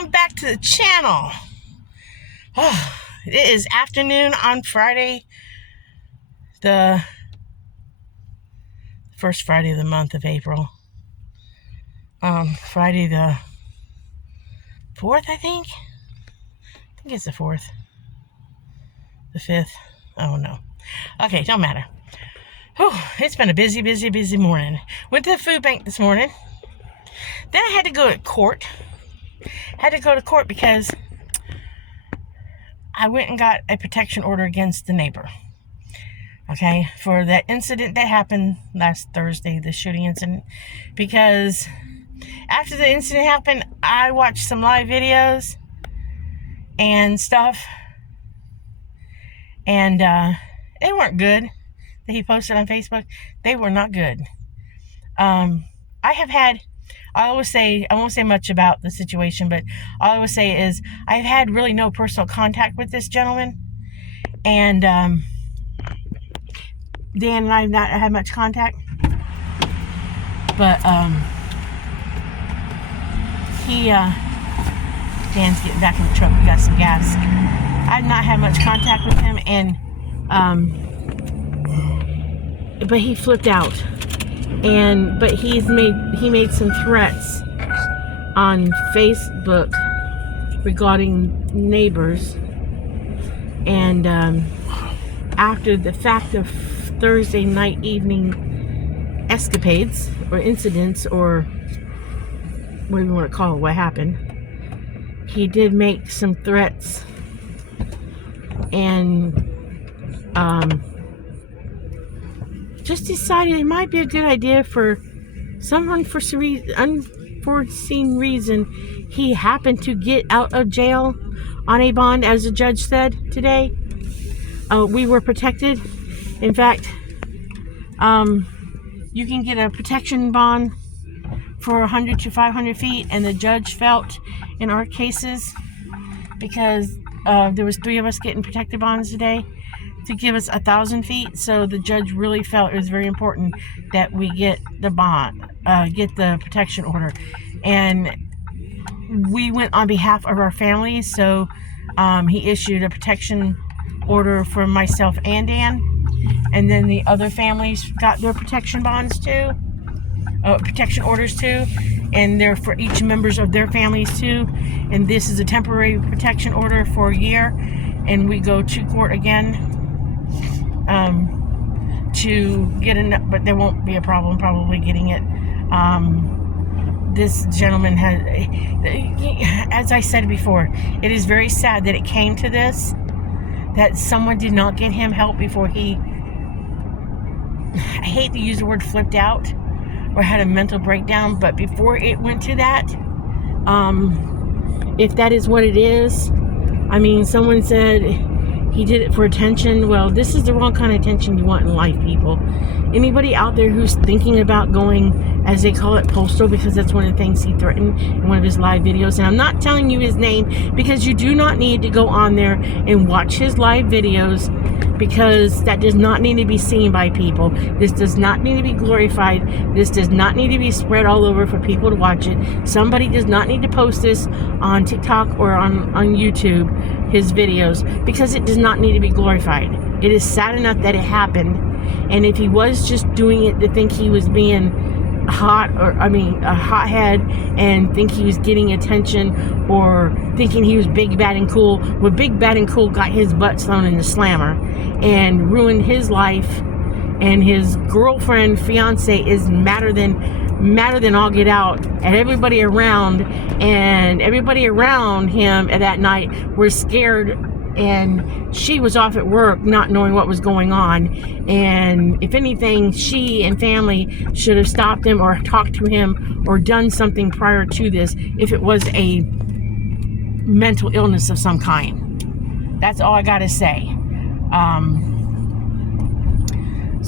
welcome back to the channel. Oh, it is afternoon on Friday, the first Friday of the month of April. Friday the 4th, I think it's the 4th, the 5th, I don't know. Okay, don't matter. Whew, it's been a busy morning. Went to the food bank this morning. Then I had to go to court. Because I went and got a protection order against the neighbor. Okay, for that incident that happened last Thursday, the shooting incident. Because after the incident happened, I watched some live videos and stuff. And they weren't good that he posted on Facebook. They were not good. I won't say much about the situation, but all I will say is I've had really no personal contact with this gentleman. And Dan and I have not had much contact. But Dan's getting back in the truck. We got some gas. I've not had much contact with him, and but he flipped out. But he made some threats on Facebook regarding neighbors, and after the fact of Thursday night evening escapades or incidents, or what do you want to call it, what happened, he did make some threats, and just decided it might be a good idea for some unforeseen reason. He happened to get out of jail on a bond, as the judge said today. We were protected. In fact, you can get a protection bond for 100 to 500 feet, and the judge felt in our cases, because there was 3 of us getting protected bonds today, to give us 1,000 feet. So the judge really felt it was very important that we get the bond, get the protection order. And we went on behalf of our families. So he issued a protection order for myself and Dan. And then the other families got their protection bonds too, protection orders too. And they're for each members of their families too. And this is a temporary protection order for a year. And we go to court again to get enough, but there won't be a problem probably getting it. This gentleman has, as I said before, it is very sad that it came to this, that someone did not get him help before he, I hate to use the word flipped out or had a mental breakdown, but before it went to that, if that is what it is, I mean, someone said he did it for attention. Well, this is the wrong kind of attention you want in life, people. Anybody out there who's thinking about going, as they call it, postal, because that's one of the things he threatened in one of his live videos. And I'm not telling you his name, because you do not need to go on there and watch his live videos, because that does not need to be seen by people. This does not need to be glorified. This does not need to be spread all over for people to watch it. Somebody does not need to post this on TikTok or on YouTube, his videos, because it does not need to be glorified. It is sad enough that it happened. And if he was just doing it to think he was being a hothead, and think he was getting attention, or thinking he was big, bad, and cool, well, big, bad, and cool got his butt thrown in the slammer and ruined his life, and his girlfriend, fiance, is madder than all get out at everybody around, and everybody around him at that night were scared, and she was off at work not knowing what was going on. And if anything, she and family should have stopped him or talked to him or done something prior to this, if it was a mental illness of some kind. That's all I gotta say.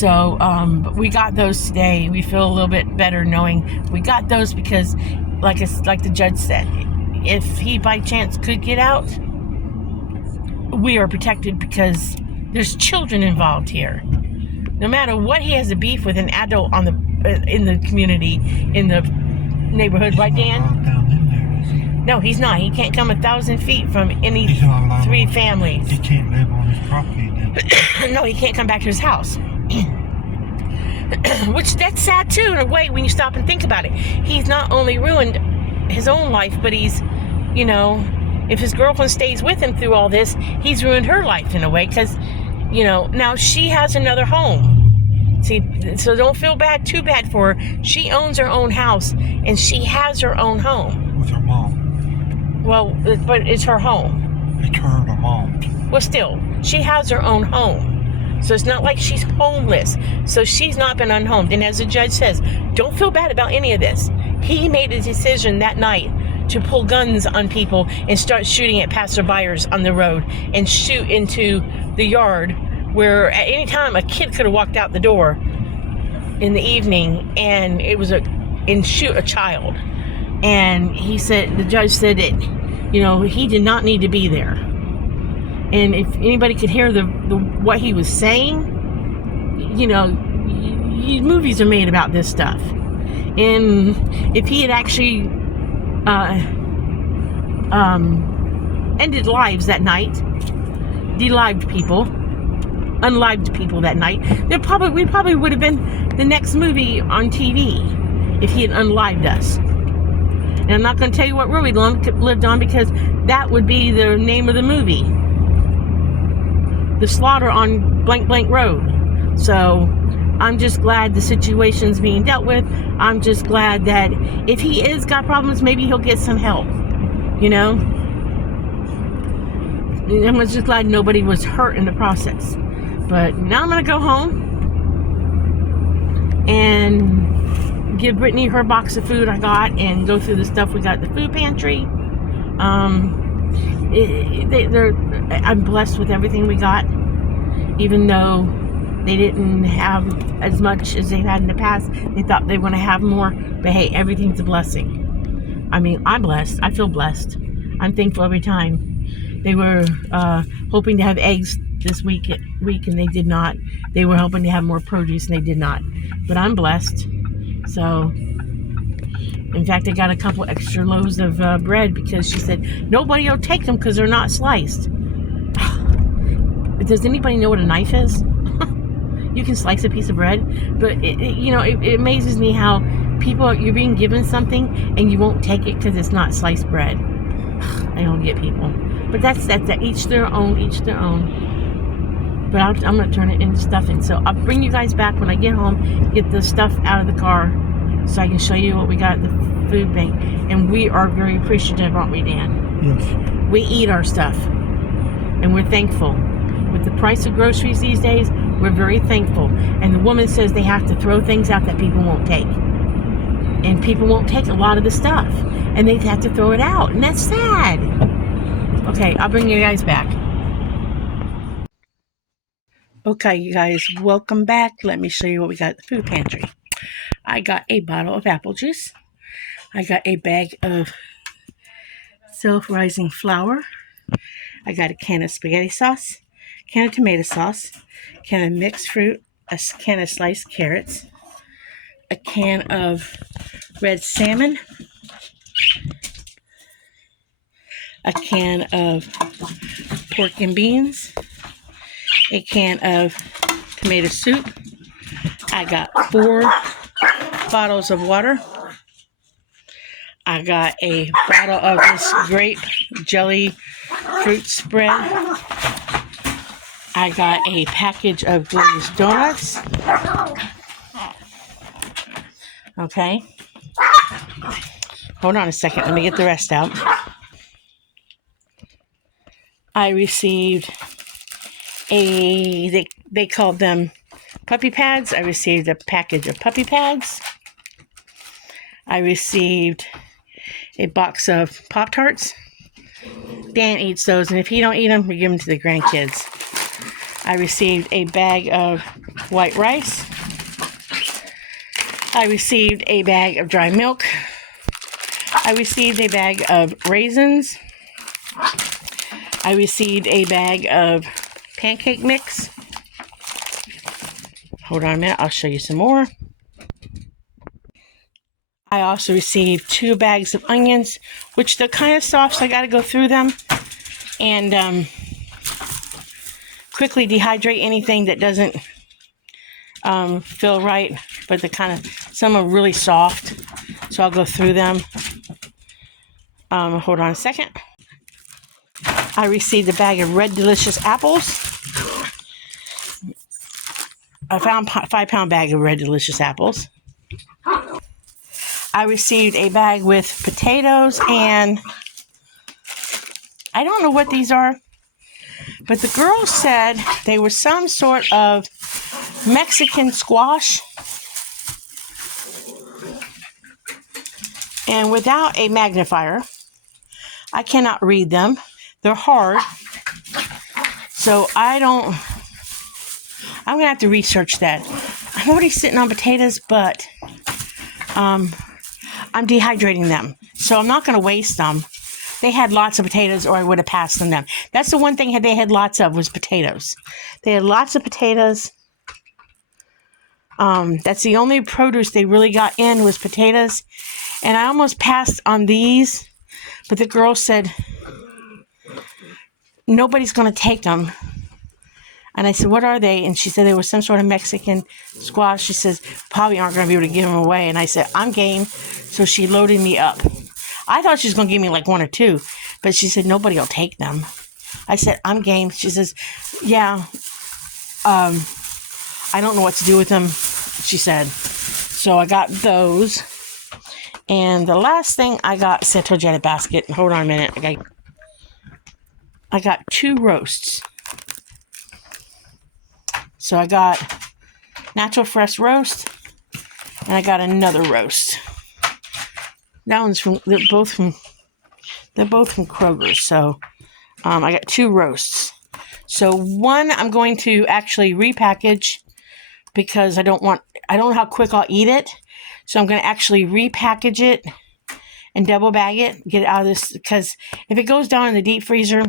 But we got those today. We feel a little bit better knowing we got those, because like the judge said, if he by chance could get out, we are protected, because there's children involved here. No matter what he has a beef with an adult in the community, in the neighborhood, right, Dan? No, he's not. He can't come 1,000 feet from any three families. He can't live on his property then. No, he can't come back to his house. Which, that's sad too, in a way, when you stop and think about it. He's not only ruined his own life, but he's, you know, if his girlfriend stays with him through all this, he's ruined her life in a way, because, you know, now she has another home. See, so don't feel too bad for her. She owns her own house, and she has her own home. With her mom. Well, but it's her home. It's her mom. Well, still, she has her own home. So it's not like she's homeless. So she's not been unhomed. And as the judge says, don't feel bad about any of this. He made a decision that night to pull guns on people and start shooting at passerbyers on the road and shoot into the yard where at any time a kid could have walked out the door in the evening and shoot a child. And the judge said that, you know, he did not need to be there. And if anybody could hear what he was saying, you know, movies are made about this stuff. And if he had actually ended lives that night, unlived people that night, we probably would have been the next movie on TV if he had unlived us. And I'm not going to tell you what road we lived on, because that would be the name of the movie. The Slaughter on blank blank road. So I'm just glad the situation's being dealt with. I'm just glad that if he is got problems, maybe he'll get some help, you know. I'm just glad nobody was hurt in the process. But now I'm gonna go home and give Brittany her box of food I got and go through the stuff we got at the food pantry. I'm blessed with everything we got, even though they didn't have as much as they've had in the past. They thought they were going to have more, but hey, everything's a blessing. I mean, I'm blessed. I feel blessed. I'm thankful every time. They were hoping to have eggs this week, and they did not. They were hoping to have more produce, and they did not. But I'm blessed. So, in fact, I got a couple extra loaves of bread because she said nobody will take them because they're not sliced. Does anybody know what a knife is? You can slice a piece of bread, but it amazes me how you're being given something and you won't take it because it's not sliced bread. I don't get people, but that's each their own. But I'm gonna turn it into stuffing. So I'll bring you guys back when I get home, get the stuff out of the car, so I can show you what we got at the food bank. And we are very appreciative, aren't we, Dan? Yes. We eat our stuff, and we're thankful. With the price of groceries these days, we're very thankful. And the woman says they have to throw things out that people won't take. And people won't take a lot of the stuff. And they have to throw it out. And that's sad. Okay, I'll bring you guys back. Okay, you guys, welcome back. Let me show you what we got at the food pantry. I got a bottle of apple juice. I got a bag of self-rising flour. I got a can of spaghetti sauce, can of tomato sauce, can of mixed fruit, a can of sliced carrots, a can of red salmon, a can of pork and beans, a can of tomato soup. I got 4 bottles of water. I got a bottle of this grape jelly fruit spread. I got a package of glazed donuts. Okay. Hold on a second. Let me get the rest out. I received they called them puppy pads. I received a package of puppy pads. I received a box of Pop-Tarts. Dan eats those, and if he don't eat them, we give them to the grandkids. I received a bag of white rice. I received a bag of dry milk. I received a bag of raisins. I received a bag of pancake mix. Hold on a minute, I'll show you some more. I also received 2 bags of onions, which they're kind of soft, so I got to go through them and quickly dehydrate anything that doesn't feel right. But some are really soft, so I'll go through them. Hold on a second. I received a bag of red delicious apples. I found a 5-pound bag of red delicious apples. I received a bag with potatoes, and I don't know what these are, but the girl said they were some sort of Mexican squash. And without a magnifier, I cannot read them. They're hard. So I'm going to have to research that. I'm already sitting on potatoes, but I'm dehydrating them. So I'm not going to waste them. They had lots of potatoes, or I would have passed them. That's the one thing they had lots of, was potatoes. They had lots of potatoes. That's the only produce they really got in, was potatoes. And I almost passed on these, but the girl said nobody's going to take them. And I said, what are they? And she said they were some sort of Mexican squash. She says, probably aren't going to be able to give them away. And I said, I'm game. So she loaded me up. I thought she was going to give me like 1 or 2, but she said, nobody will take them. I said, I'm game. She says, yeah, I don't know what to do with them, she said. So I got those. And the last thing I got, I told you I had a basket. Hold on a minute. I got 2 roasts. So I got natural fresh roast, and I got another roast. That one's they're both from Kroger. So I got 2 roasts. So one I'm going to actually repackage, because I don't know how quick I'll eat it. So I'm going to actually repackage it and double bag it, get it out of this, because if it goes down in the deep freezer,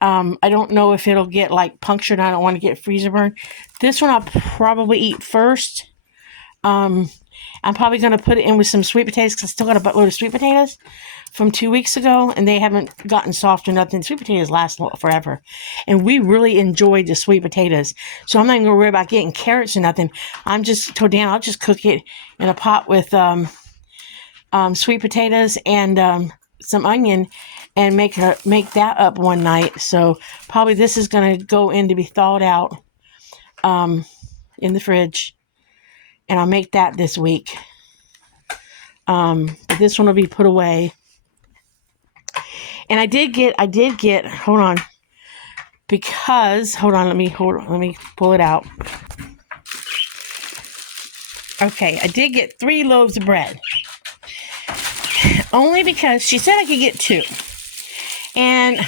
I don't know if it'll get like punctured. I don't want to get freezer burn. This one I'll probably eat first. I'm probably going to put it in with some sweet potatoes, because I still got a buttload of sweet potatoes from 2 weeks ago, and they haven't gotten soft or nothing. Sweet potatoes last forever, and we really enjoyed the sweet potatoes. So I'm not even going to worry about getting carrots or nothing. I'm just told Dan I'll just cook it in a pot with sweet potatoes and some onion, and make that up one night. So probably this is going to go in to be thawed out in the fridge. And I'll make that this week. But this one will be put away. And I did get, hold on, let me pull it out. Okay, I did get 3 loaves of bread. Only because she said I could get 2. And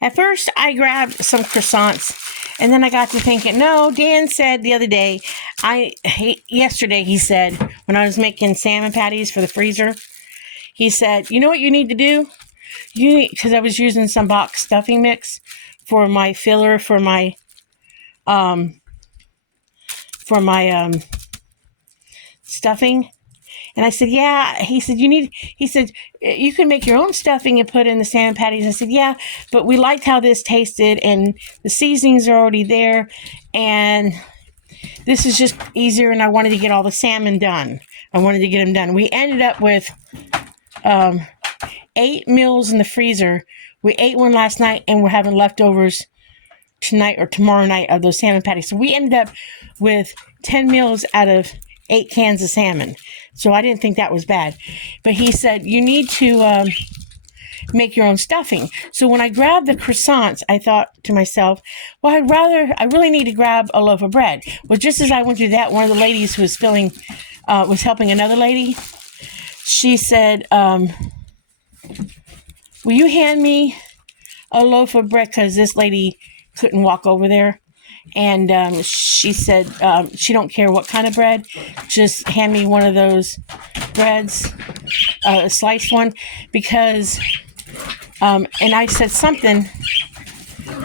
at first I grabbed some croissants. And then I got to thinking, no, Dan said the other day, yesterday he said, when I was making salmon patties for the freezer, he said, you know what you need to do? Because I was using some box stuffing mix for my filler, for my stuffing. And I said, yeah. He said, you can make your own stuffing and put in the salmon patties. I said, yeah, but we liked how this tasted, and the seasonings are already there, and this is just easier, and I wanted to get all the salmon done. I wanted to get them done. We ended up with 8 meals in the freezer. We ate one last night, and we're having leftovers tonight or tomorrow night of those salmon patties. So we ended up with 10 meals out of 8 cans of salmon. So I didn't think that was bad. But he said, you need to make your own stuffing. So when I grabbed the croissants, I thought to myself, well, I really need to grab a loaf of bread. Well, just as I went through that, one of the ladies who was was helping another lady, she said, will you hand me a loaf of bread? Because this lady couldn't walk over there. And she said she don't care what kind of bread, just hand me one of those breads, a sliced one, because and I said something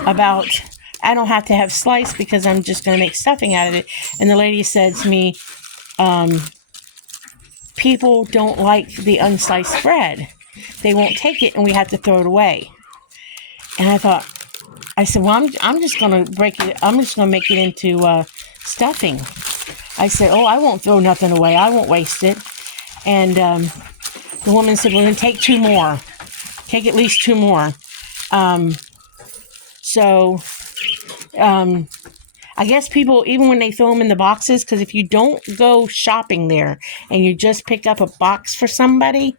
about I don't have to have sliced because I'm just going to make stuffing out of it. And the lady said to me, people don't like the unsliced bread. They won't take it, and we have to throw it away. And I said, well, I'm just going to break it. I'm just going to make it into stuffing. I said, oh, I won't throw nothing away. I won't waste it. And the woman said, well, then take 2 more. Take at least 2 more. I guess people, even when they throw them in the boxes, because if you don't go shopping there and you just pick up a box for somebody,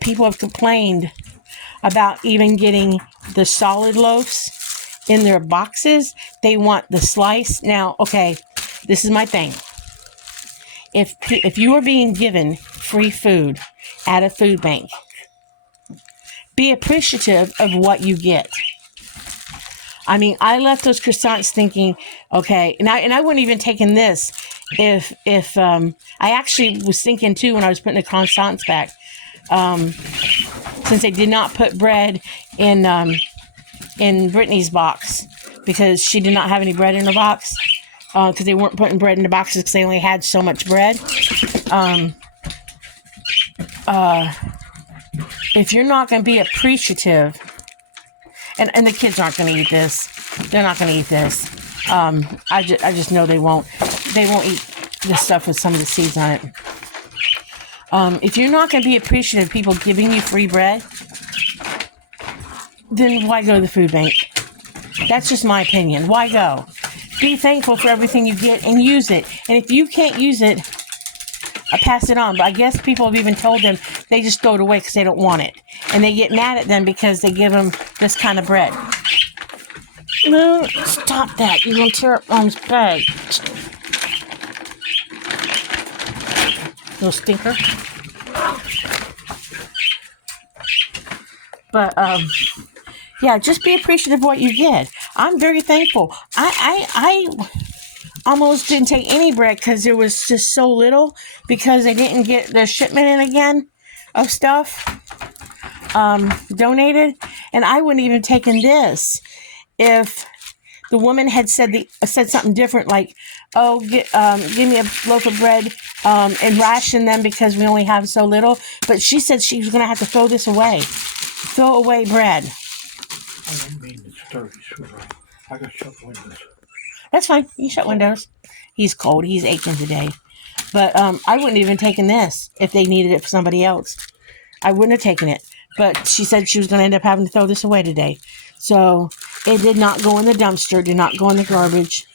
people have complained about even getting the solid loaves in their boxes. They want the slice. Now, okay, this is my thing. If you are being given free food at a food bank, be appreciative of what you get. I mean, I left those croissants thinking, okay, and I wouldn't even taken this if I actually was thinking too when I was putting the croissants back, since they did not put bread in Brittany's box because she did not have any bread in her box, because they weren't putting bread in the boxes because they only had so much bread. If you're not going to be appreciative, and the kids aren't going to eat this. They're not going to eat this. I just know they won't. They won't eat this stuff with some of the seeds on it. If you're not going to be appreciative of people giving you free bread, then why go to the food bank? That's just my opinion. Why go? Be thankful for everything you get and use it. And if you can't use it, pass it on. But I guess people have even told them they just throw it away because they don't want it. And they get mad at them because they give them this kind of bread. No, stop that. You're going to tear up Mom's bag. Little stinker. But, yeah, just be appreciative of what you get. I'm very thankful. I almost didn't take any bread because there was just so little, because they didn't get the shipment in again of stuff donated. And I wouldn't even taken this if the woman had said something different, like, oh, give me a loaf of bread and ration them because we only have so little. But she said she was going to have to throw this away. Throw away bread. I don't mean to stir you, sweetheart. I got shut windows. That's fine. You shut windows. He's cold. He's aching today. But I wouldn't even taken this if they needed it for somebody else. I wouldn't have taken it. But she said she was going to end up having to throw this away today. So it did not go in the dumpster. Did not go in the garbage.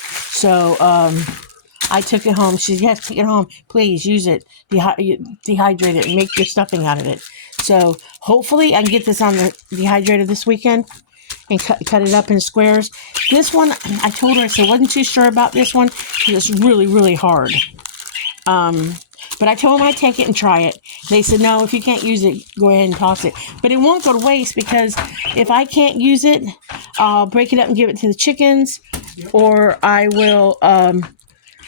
So I took it home. She said, yes, take it home. Please use it. Dehydrate it and make your stuffing out of it. So hopefully I can get this on the dehydrator this weekend and cut it up in squares. This one, I told her, I said, wasn't too sure about this one because it's really, really hard. But I told them I'd take it and try it. They said, no, if you can't use it, go ahead and toss it. But it won't go to waste, because if I can't use it, I'll break it up and give it to the chickens, or I will,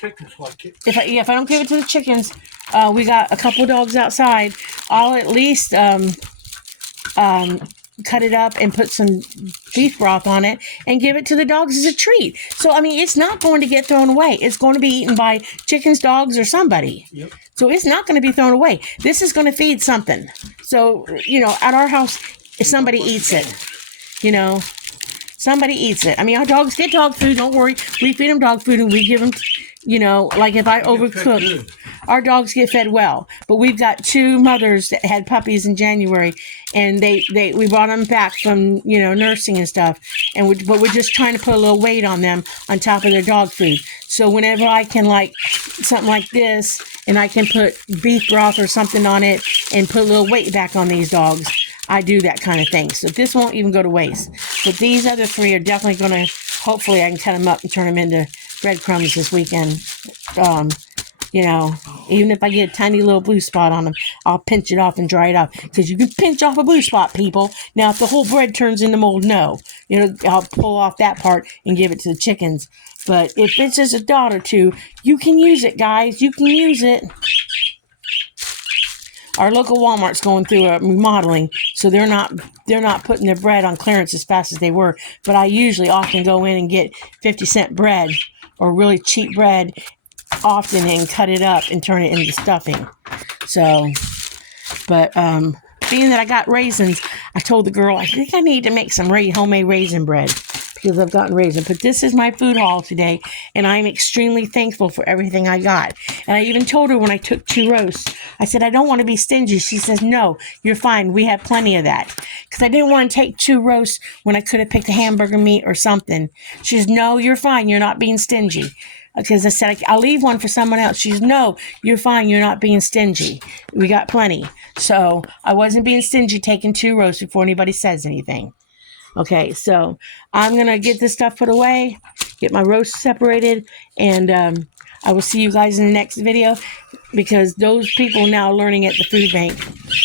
Chickens like it. if I don't give it to the chickens, we got a couple of dogs outside, I'll at least cut it up and put some beef broth on it and give it to the dogs as a treat. So, I mean, it's not going to get thrown away. It's going to be eaten by chickens, dogs, or somebody. Yep. So it's not going to be thrown away. This is going to feed something. So, at our house, if somebody eats it, somebody eats it. I mean, our dogs get dog food. Don't worry. We feed them dog food and we give them, like if I overcook, our dogs get fed well. But we've got 2 mothers that had puppies in January, and we brought them back from, nursing and stuff. But we're just trying to put a little weight on them on top of their dog food. So whenever I can, like something like this, and I can put beef broth or something on it and put a little weight back on these dogs, I do that kind of thing. So this won't even go to waste. But these other 3 are definitely going to, hopefully I can cut them up and turn them into breadcrumbs this weekend. Even if I get a tiny little blue spot on them, I'll pinch it off and dry it off. Because you can pinch off a blue spot, people. Now, if the whole bread turns into mold, no. I'll pull off that part and give it to the chickens. But if it's just a dot or 2, you can use it, guys. You can use it. Our local Walmart's going through a remodeling, so they're not putting their bread on clearance as fast as they were. But I usually often go in and get 50-cent bread or really cheap bread often and cut it up and turn it into stuffing. So, but being that I got raisins, I told the girl I think I need to make some homemade raisin bread because I've gotten raisins. But this is my food haul today, and I'm extremely thankful for everything I got. And I even told her when I took 2 roasts, I said, I don't want to be stingy. She says, no, you're fine. We have plenty of that. Because I didn't want to take 2 roasts when I could have picked a hamburger meat or something. She says, no, you're fine. You're not being stingy. Because I said, I'll leave one for someone else. She says, no, you're fine. You're not being stingy. We got plenty. So I wasn't being stingy taking 2 roasts before anybody says anything. Okay, so I'm going to get this stuff put away, get my roast separated, and I will see you guys in the next video, because those people now are learning at the food bank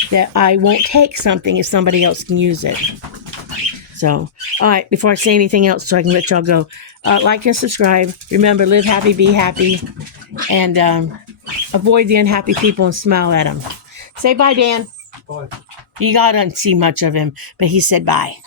that I won't take something if somebody else can use it. So, all right, before I say anything else so I can let y'all go, like and subscribe. Remember, live happy, be happy, and avoid the unhappy people and smile at them. Say bye, Dan. Bye. You got to see much of him, but he said bye.